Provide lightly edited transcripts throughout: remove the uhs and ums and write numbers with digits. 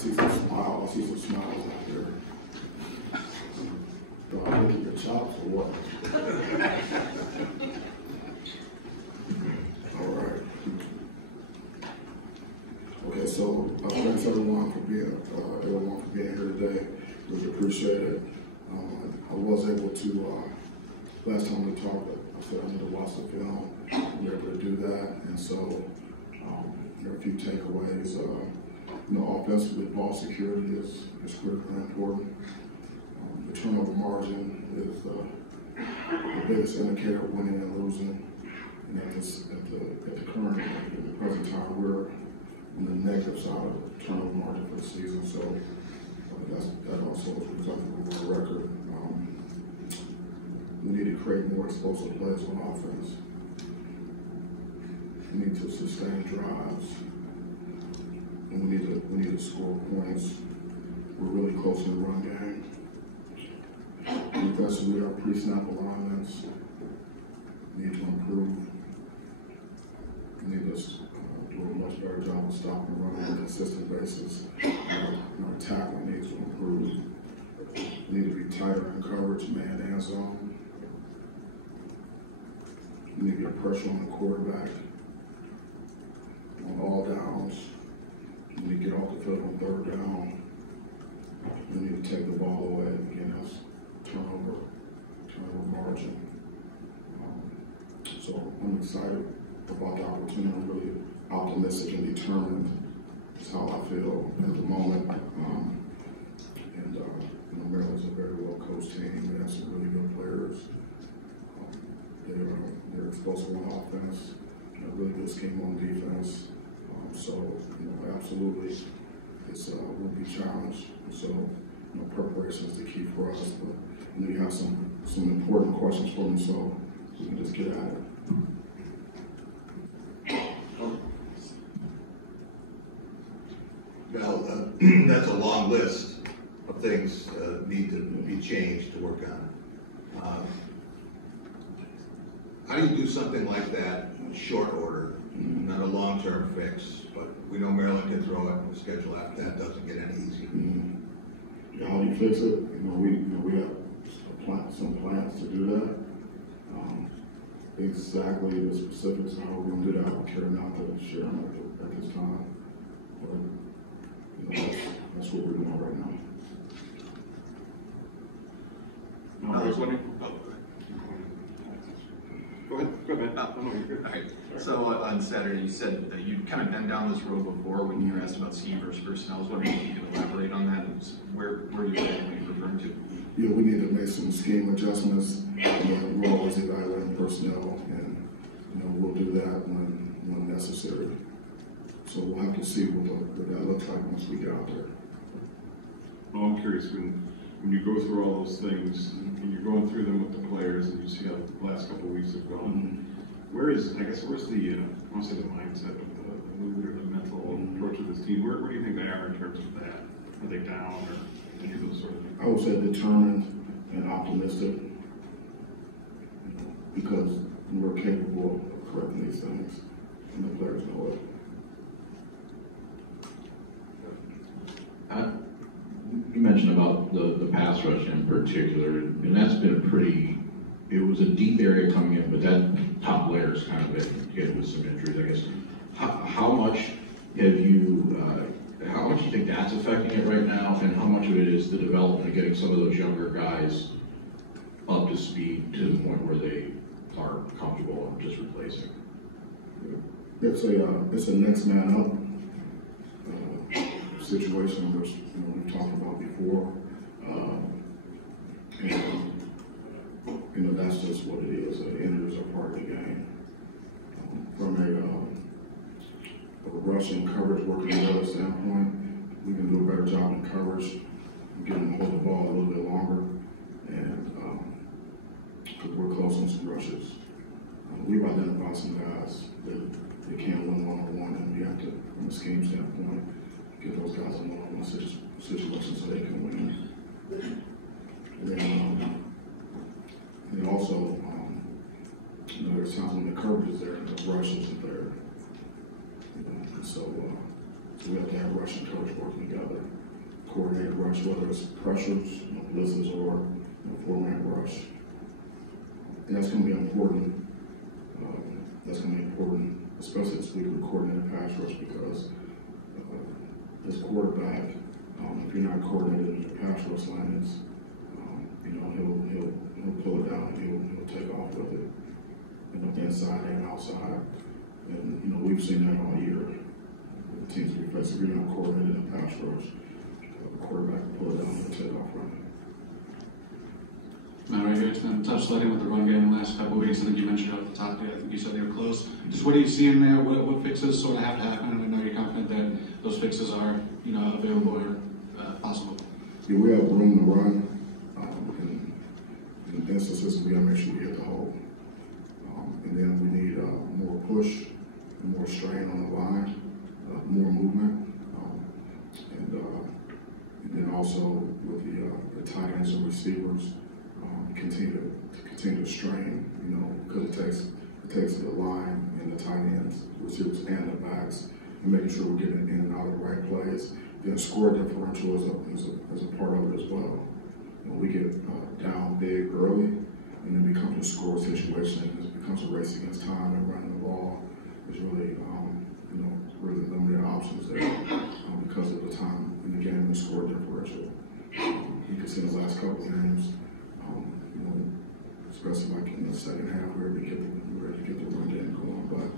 see some smiles. I see some smiles out there. Do I look at your chops or what? All right. Okay, so thanks everyone for being here today. Really appreciate it. I was able to, last time we talked, I said I need to watch the film. We were able to do that, and so there are a few takeaways. Offensively, ball security is critically important. The turnover margin is the biggest indicator of winning and losing. And at the present time, we're on the negative side of the turnover margin for the season. So that also is reflective of our record. We need to create more explosive plays on offense. We need to sustain drives. And we need to score points. We're really close in the run game. Defensively, our pre-snap alignments need to improve. We need to do a much better job of stopping the run on a consistent basis. Our tackling needs to improve. We need to be tighter in coverage, man and zone. We need to get pressure on the quarterback on all downs. We need to get off the field on third down. We need to take the ball away. Again, that's turnover margin. So I'm excited about the opportunity. I'm really optimistic and determined. That's how I feel at the moment. Maryland's a very well-coached team. They have some really good players. They're explosive on offense. A really good scheme on defense. Absolutely, we'll be challenged. So, preparation is the key for us. But you have some important questions for me, so we can just get at it. Well, that's a long list of things need to be changed to work on. How do you do something like that in short order? Not a long-term fix, but we know Maryland can throw it, and the schedule after that doesn't get any easier. Yeah, how do you fix it? We have some plans to do that. Exactly the specifics of how we're going to do that, I care not to share them at this time. But that's what we're doing right now. I was wondering. Go ahead. No, you're good. Okay. So on Saturday, you said that you'd kind of been down this road before when you were asked about scheme versus personnel. I was wondering if you could elaborate on that and where you were referring to. Yeah, we need to make some scheme adjustments. We're always evaluating personnel, and we'll do that when necessary. So we'll have to see what that looks like once we get out there. Well, I'm curious, when you go through all those things, when you're going through them with the players, and you see how the last couple of weeks have gone, where's the, I want to say the mindset of the mood or the mental approach of this team? Where do you think they are in terms of that? Are they down or any of those sort of things? I would say determined and optimistic, because we're capable of correcting these things, and the players know it. You mentioned about the pass rush in particular, and that's been it was a deep area coming in, but that top layer has kind of been hit with some injuries, I guess. How much do you think that's affecting it right now, and how much of it is the development of getting some of those younger guys up to speed to the point where they are comfortable and just replacing? It's a next man up situation, which we've talked about before, and that's just what it is. Injuries are part of the game. From a rushing coverage working together standpoint, we can do a better job in coverage, getting them to hold the ball a little bit longer, and because we're close on some rushes. We've identified some guys that can't win one-on-one, and we have to, from a scheme standpoint, get those guys in one-on-one situations so they can win. And then also, there's times when the coverage is there and the rush isn't there. So So we have to have rush and coverage working together, coordinated rush, whether it's pressures, blitzes, or four-man rush. And that's going to be important. That's going to be important, especially this week with coordinated pass rush, because this quarterback, if you're not coordinated in your pass rush lanes, he'll pull it down and he'll take off with it, inside and outside. And we've seen that all year. The teams we face, if you're not coordinated in pass rush, the quarterback will pull it down and take off running. Now, right here, it's been a tough sledding with the run game in the last couple of weeks. I think you mentioned at the top there, I think you said they were close. Just what do you see in there? What fixes sort of have to happen? And I know you're confident that those fixes are, available or possible. Yeah, we have room to run. In instances, we got to make sure we hit the hole. And then we need more push and more strain on the line, more movement. And then also with the tight ends and receivers, continue to strain, because it takes the line and the tight ends, receivers, and the backs, and making sure we're getting in and out of the right plays. Then score differential is a part of it as well. We get down big early, and then becomes a score situation. It becomes a race against time, and running the ball is really, really limited options there because of the time in the game and the score differential. You can see in the last couple of games, especially like in the second half, we're ready to get the run game going, but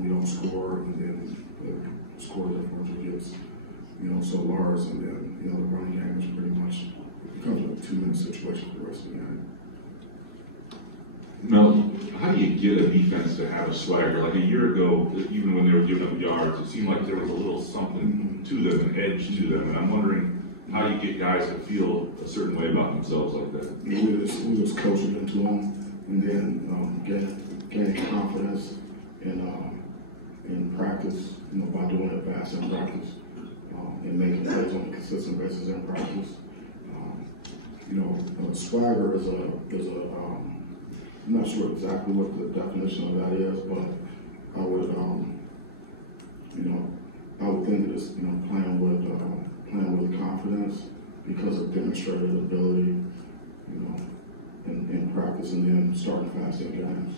we don't score, and then the score differential gets so large, and then the running game is pretty much becomes a 2-minute situation for the rest of the game. Mel, how do you get a defense to have a swagger? Like a year ago, even when they were giving up yards, it seemed like there was a little something to them, an edge to them, and I'm wondering how you get guys to feel a certain way about themselves like that. We just coach it into them, and then gain confidence in practice, by doing it fast in practice, and making plays on a consistent basis in practice. Swagger is I'm not sure exactly what the definition of that is, but I would think it is playing with confidence because of demonstrated ability, in practice, and then starting fast in games.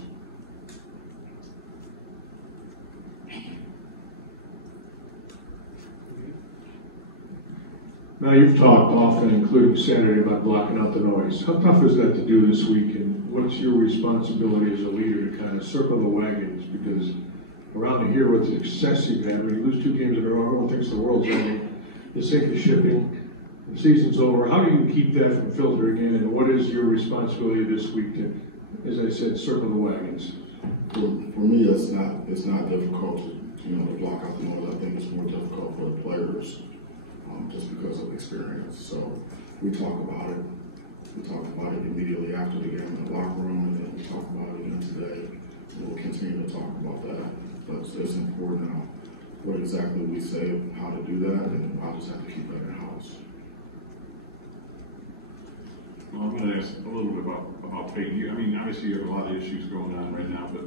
Now, you've talked often, including Saturday, about blocking out the noise. How tough is that to do this week, and what's your responsibility as a leader to kind of circle the wagons? Because around here, with the success you've had, when you lose 2 games in a row, everyone thinks the world's ending. The sink is shipping, the season's over. How do you keep that from filtering in, and what is your responsibility this week to, as I said, circle the wagons? For me, it's not difficult to block out the noise. I think it's more difficult for the players. Just because of experience. So we talk about it. We talk about it immediately after the game in the locker room, and then we talk about it again today. And we'll continue to talk about that. But it's important now what exactly we say, how to do that, and I'll just have to keep that in-house. Well, I'm going to ask a little bit about Peyton. I mean, obviously you have a lot of issues going on right now, but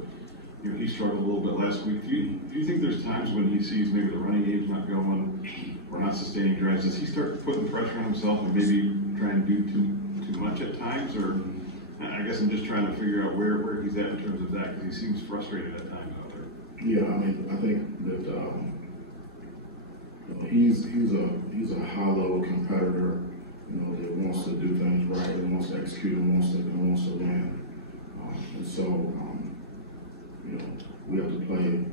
he struggled a little bit last week. Do you think there's times when he sees maybe the running game's not going, or not sustaining drives? Does he start putting pressure on himself and maybe try and do too much at times? Or I guess I'm just trying to figure out where he's at in terms of that, because he seems frustrated at times out there. Yeah, I mean, I think that he's a high-level competitor, that wants to do things right, and wants to execute, and wants to win. And so, we have to play.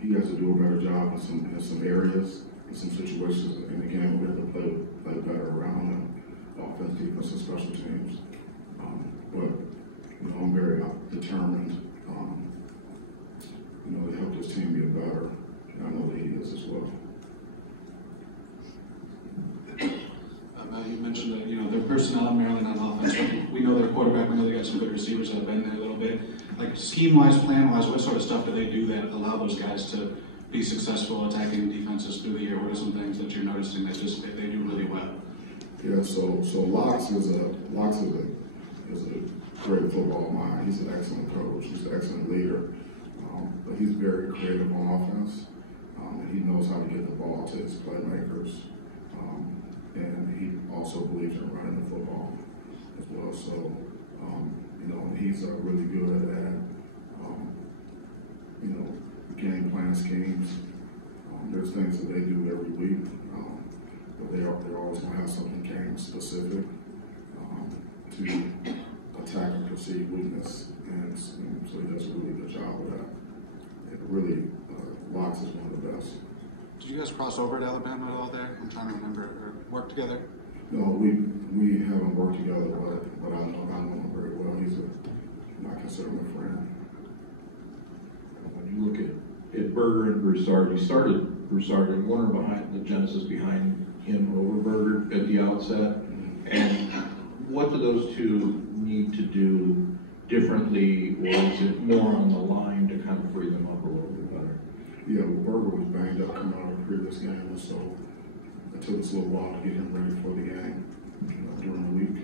He has to do a better job in some areas, in some situations in the game. We have to play better around them, offense, defense, and special teams. But I'm very determined, to help this team get better, and I know that he is as well. You mentioned that their personnel in Maryland on offense. We know their quarterback. We know they got some good receivers that have been there a little bit. Like scheme-wise, plan-wise, what sort of stuff do they do that allow those guys to be successful attacking defenses through the year? What are some things that you're noticing that they do really well? Yeah, so Locks is a great football mind. He's an excellent coach. He's an excellent leader. But he's very creative on offense. and he knows how to get the ball to his playmakers. And he also believes in running the football as well. So, you know, he's really good at, you know, game plan schemes. There's things that they do every week, but they're always going to have something game specific to attack a perceived weakness, and so he does a really good job of that. It really, Locks is one of the best. Did you guys cross over to Alabama at all there? I'm trying to remember, or work together? No, we haven't worked together, but I know him very well. I consider him a friend. When you look at Berger and Broussard, you started Broussard and Warner behind the genesis behind him over Berger at the outset. And what do those two need to do differently, or is it more on the line to kind of free them up a little bit better? Yeah, well, Berger was banged up coming out of the previous game, and so it took us a little while to get him ready for the game during the week.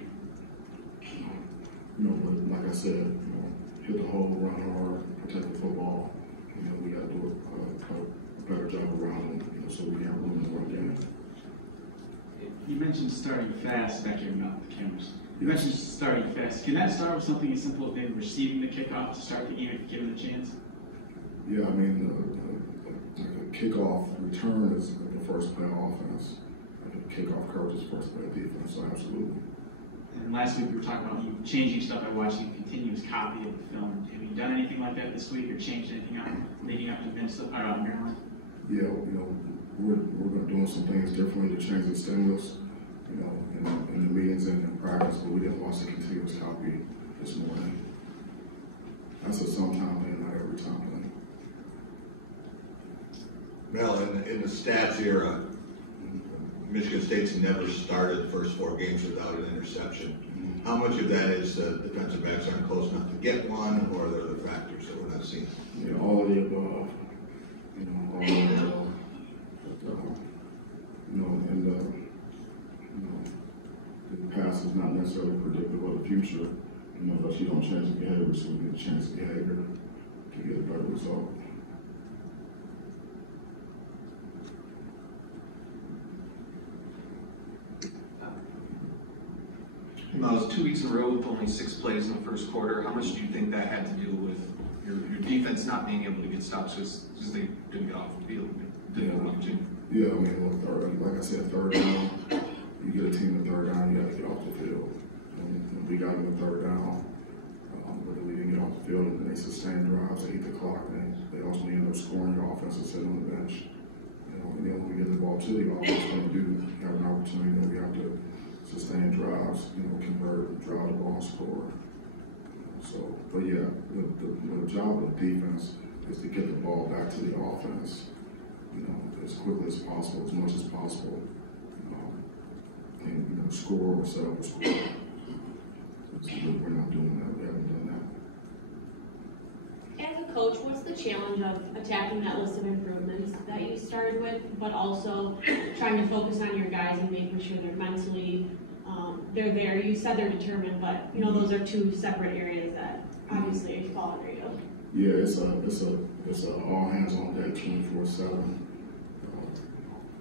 You know, but like I said, you know, hit the hole, run hard, protect the football. You know, we got to do a better job around him, you know, so we can't ruin the run game. You mentioned starting fast back here, not the cameras. You mentioned starting fast. Can that start with something as simple as maybe receiving the kickoff to start the game if you give it a chance? Yeah, I mean, the kickoff return is the first play of offense. The kickoff coverage is first play of defense, so absolutely. And last week we were talking about you changing stuff by watching continuous copy of the film. Have you done anything like that this week, or changed anything out leading up to Maryland? Yeah, you know, we're going to do some things differently to change the stimulus, you know, in the meetings and in practice, but we didn't watch the continuous copy this morning. That's a sometime thing, not every time thing. Mel, in the stats era, Michigan State's never started the first 4 games without an interception. How much of that is defensive backs aren't close enough to get one, or are there other factors that we're not seeing? Yeah, all of the above. You know, all of the above. You know, and the past is not necessarily predictive of the future. You know, but you don't change the behavior, so we need to change the behavior to get a better result. Well, it was 2 weeks in a row with only 6 plays in the first quarter. How much do you think that had to do with your defense not being able to get stops because they didn't get off the field? Didn't want to. Yeah, I mean, like I said, third down, you get a team in third down, you got to get off the field. And we got them in third down, but we didn't get off the field, and then they sustained drives, they eat the clock, and they also ended up scoring your offense and sitting on the bench. You know, and then when we get the ball to the offense, when we do have an opportunity, then we have to sustain drives, you know, convert, drive the ball, score. So, but yeah, the job of the defense is to get the ball back to the offense, you know, as quickly as possible, as much as possible, and, you know, score or set up a score. So we're not doing that. We haven't done that. As a coach, what's the challenge of attacking that list of improvements that you started with, but also trying to focus on your guys and making sure they're mentally, they're there? You said they're determined, but you know those are 2 separate areas that obviously fall under you. Yeah, it's a all hands on deck 24/7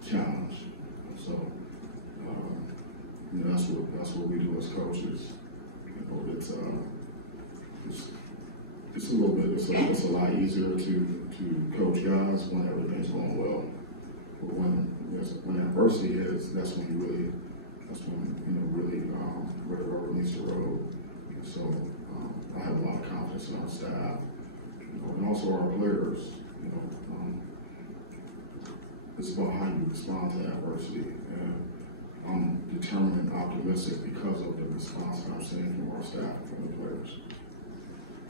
challenge. So you know, that's what we do as coaches. You know, it's a little bit, it's a lot easier to coach guys when everything's going well. But when adversity hits, that's when you know, really where the rubber meets the road. And so I have a lot of confidence in our staff, you know, and also our players. You know, it's about how you respond to adversity, and I'm determined and optimistic because of the response that I'm seeing from our staff and from the players.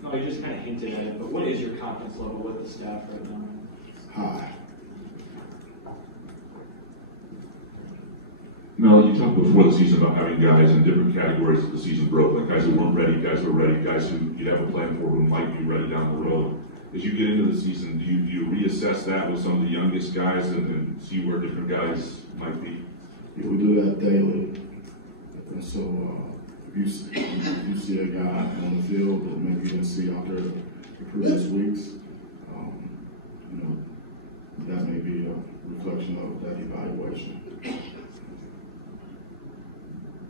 No, you just kind of hinted at it, but what is your confidence level with the staff right now? High. Mel, you talked before the season about having guys in different categories as the season broke, like guys who weren't ready, guys who were ready, guys who you'd have a plan for who might be ready down the road. As you get into the season, do you reassess that with some of the youngest guys and see where different guys might be? Yeah, we do that daily. And so if you see a guy on the field that maybe you didn't see out there the previous weeks, you know, that may be reflection of that evaluation.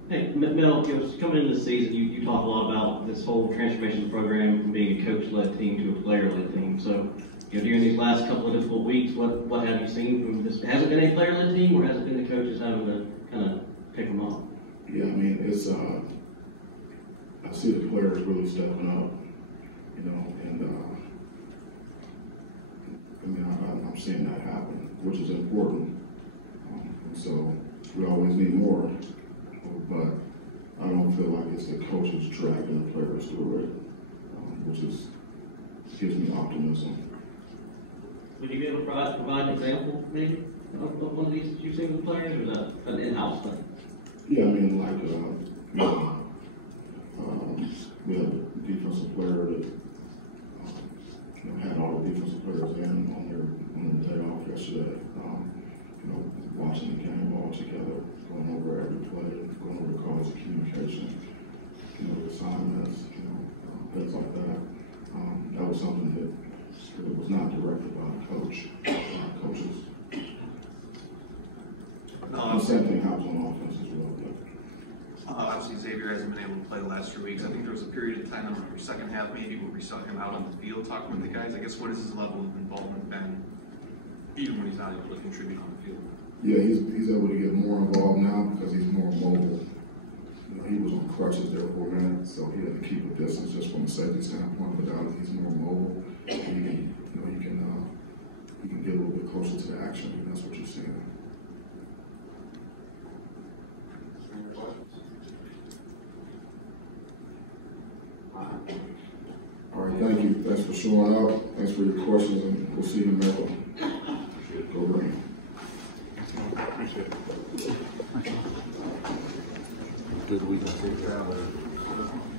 Hey, Mel, coming into the season, you talk a lot about this whole transformation program from being a coach-led team to a player-led team. So, during these last couple of difficult weeks, what have you seen from this? Has it been a player-led team, or has it been the coaches having to kind of pick them up? Yeah, I mean, it's I see the players really stepping up, and I mean, I'm seeing that happen, which is important. And so we always need more, but I don't feel like it's the coaches dragging the players through it, which gives me optimism. Would you be able to provide an example, maybe, of one of these that you've seen with players, or is that an in-house thing? Yeah, I mean, like, we had a defensive player that had all the defensive players in on their day off yesterday. Watching the game all together, going over every play, going over calls of communication, assignments, things like that. That was something that was not directed by the coaches. The same thing happens on offense as well. Obviously, Xavier hasn't been able to play the last 3 weeks. I think there was a period of time in the second half maybe where we saw him out on the field talking with the guys. I guess what has his level of involvement been, even when he's not able to contribute on the field? Yeah, he's able to get more involved now because he's more mobile. He was on crutches there for a minute, so he had to keep a distance just from a safety standpoint. But now that he's more mobile, he can get a little bit closer to the action, and that's what you're seeing. All right, thank you. Thanks for showing up. Thanks for your questions, and we'll see you in Maryland. Go Green. Appreciate it. Good weekend.